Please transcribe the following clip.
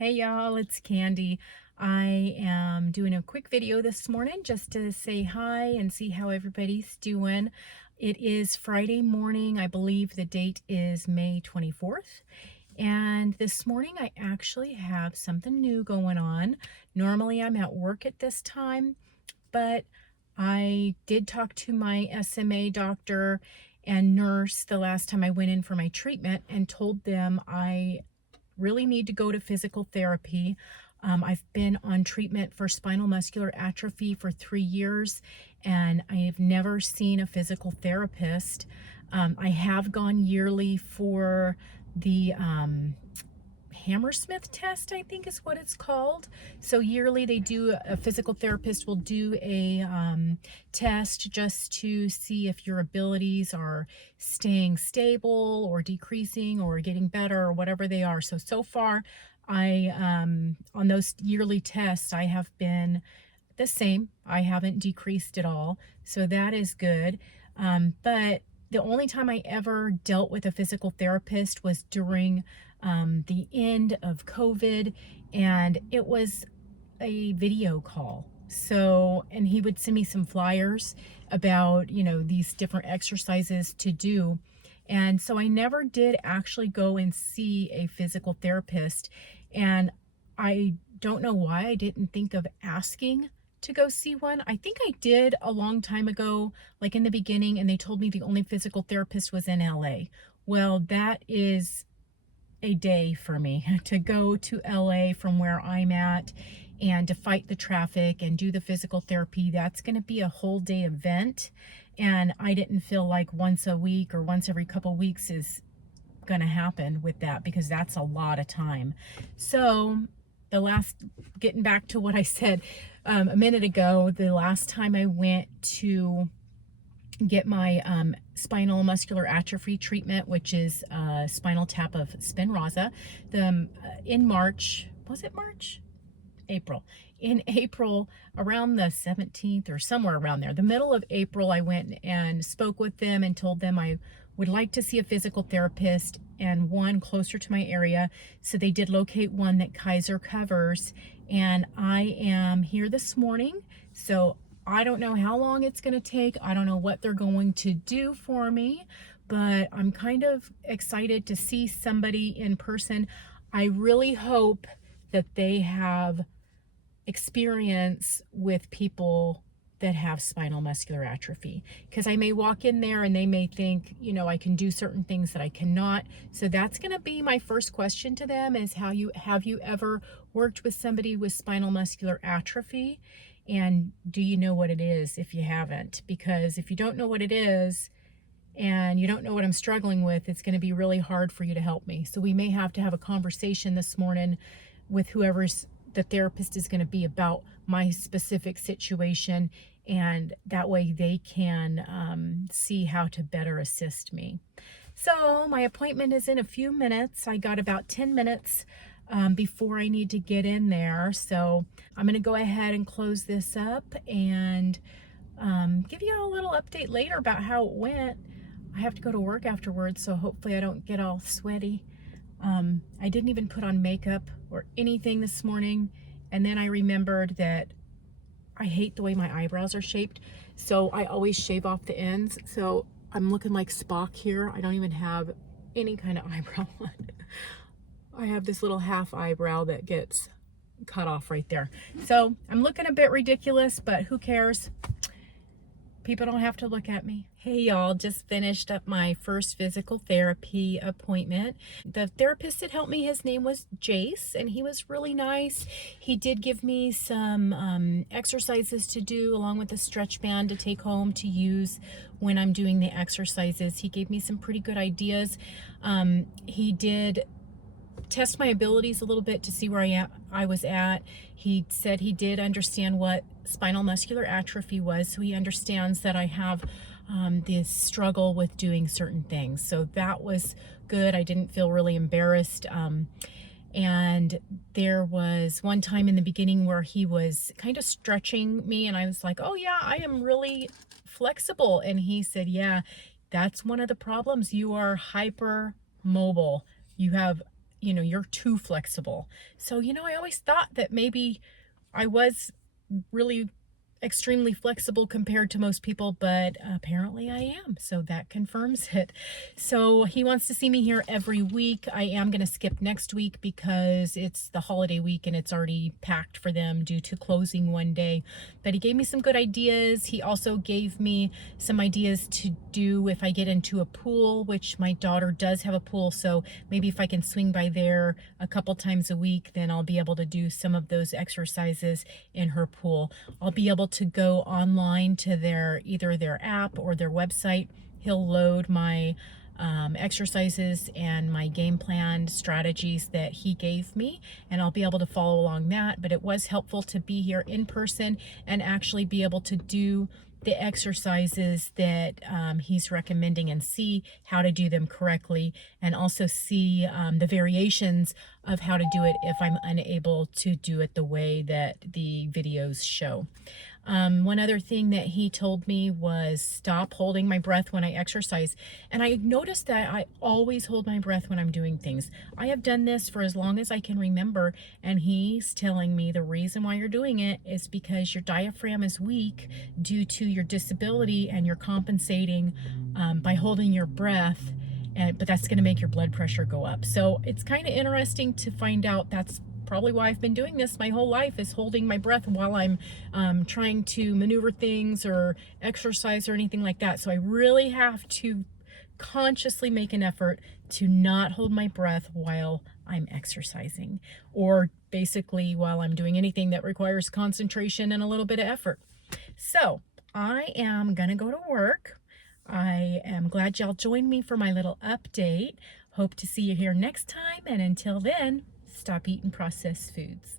Hey y'all, it's Candy. I am doing a quick video this morning just to say hi and see how everybody's doing. It is Friday morning. I believe the date is May 24th. And this morning I actually have something new going on. Normally I'm at work at this time, but I did talk to my SMA doctor and nurse the last time I went in for my treatment and told them I really need to go to physical therapy. I've been on treatment for spinal muscular atrophy for 3 years, and I have never seen a physical therapist. I have gone yearly for the Hammersmith test, I think is what it's called. So yearly they do, a physical therapist will do a test just to see if your abilities are staying stable or decreasing or getting better or whatever they are. So far on those yearly tests, I have been the same. I haven't decreased at all. So that is good. But the only time I ever dealt with a physical therapist was during the end of COVID, and it was a video call. So, and he would send me some flyers about, these different exercises to do. And so I never did actually go and see a physical therapist. And I don't know why I didn't think of asking to go see one. I think I did a long time ago, like in the beginning, and they told me the only physical therapist was in LA. Well, that is a day for me to go to LA from where I'm at and to fight the traffic and do the physical therapy. That's going to be a whole day event. And I didn't feel like once a week or once every couple weeks is going to happen with that, because that's a lot of time. So getting back to what I said a minute ago, the last time I went to get my spinal muscular atrophy treatment, which is spinal tap of Spinraza, in March, was it March? April. In April, around the 17th or somewhere around there, the middle of April, I went and spoke with them and told them I would like to see a physical therapist and one closer to my area. So they did locate one that Kaiser covers, and I am here this morning. So I don't know how long it's going to take. I don't know what they're going to do for me, but I'm kind of excited to see somebody in person. I really hope that they have experience with people that have spinal muscular atrophy, because I may walk in there and they may think, I can do certain things that I cannot. So that's going to be my first question to them, is have you ever worked with somebody with spinal muscular atrophy, and do you know what it is if you haven't? Because if you don't know what it is and you don't know what I'm struggling with, it's going to be really hard for you to help me. So we may have to have a conversation this morning with whoever's the therapist is going to be about my specific situation, and that way they can see how to better assist me. So my appointment is in a few minutes. I got about 10 minutes before I need to get in there. So I'm going to go ahead and close this up and give you a little update later about how it went. I have to go to work afterwards, so hopefully I don't get all sweaty. I didn't even put on makeup or anything this morning, and then I remembered that I hate the way my eyebrows are shaped, so I always shave off the ends. So I'm looking like Spock here. I don't even have any kind of eyebrow on. I have this little half eyebrow that gets cut off right there. So I'm looking a bit ridiculous, but who cares? People don't have to look at me. Hey y'all, just finished up my first physical therapy appointment. The therapist that helped me, his name was Jace, and he was really nice. He did give me some exercises to do along with a stretch band to take home to use when I'm doing the exercises. He gave me some pretty good ideas. He did test my abilities a little bit to see where I was at. He said he did understand what spinal muscular atrophy was, so he understands that I have this struggle with doing certain things. So that was good. I didn't feel really embarrassed. And there was one time in the beginning where he was kind of stretching me, and I was like, oh yeah, I am really flexible. And he said, yeah, that's one of the problems. You are hyper mobile. You have you know, you're too flexible. So, you know, I always thought that maybe I was really extremely flexible compared to most people, but apparently I am. So that confirms it. So he wants to see me here every week. I am going to skip next week because it's the holiday week and it's already packed for them due to closing one day. But he gave me some good ideas. He also gave me some ideas to do if I get into a pool, which my daughter does have a pool. So maybe if I can swing by there a couple times a week, then I'll be able to do some of those exercises in her pool. I'll be able to go online to either their app or their website. He'll load my exercises and my game plan strategies that he gave me, and I'll be able to follow along that. But it was helpful to be here in person and actually be able to do the exercises that he's recommending and see how to do them correctly, and also see the variations of how to do it if I'm unable to do it the way that the videos show. One other thing that he told me was stop holding my breath when I exercise. And I noticed that I always hold my breath when I'm doing things. I have done this for as long as I can remember, and he's telling me the reason why you're doing it is because your diaphragm is weak due to your disability, and you're compensating by holding your breath. But that's going to make your blood pressure go up. So it's kind of interesting to find out that's probably why I've been doing this my whole life, is holding my breath while I'm trying to maneuver things or exercise or anything like that. So I really have to consciously make an effort to not hold my breath while I'm exercising, or basically while I'm doing anything that requires concentration and a little bit of effort. So I am gonna go to work. I am glad y'all joined me for my little update. Hope to see you here next time, and until then, stop eating processed foods.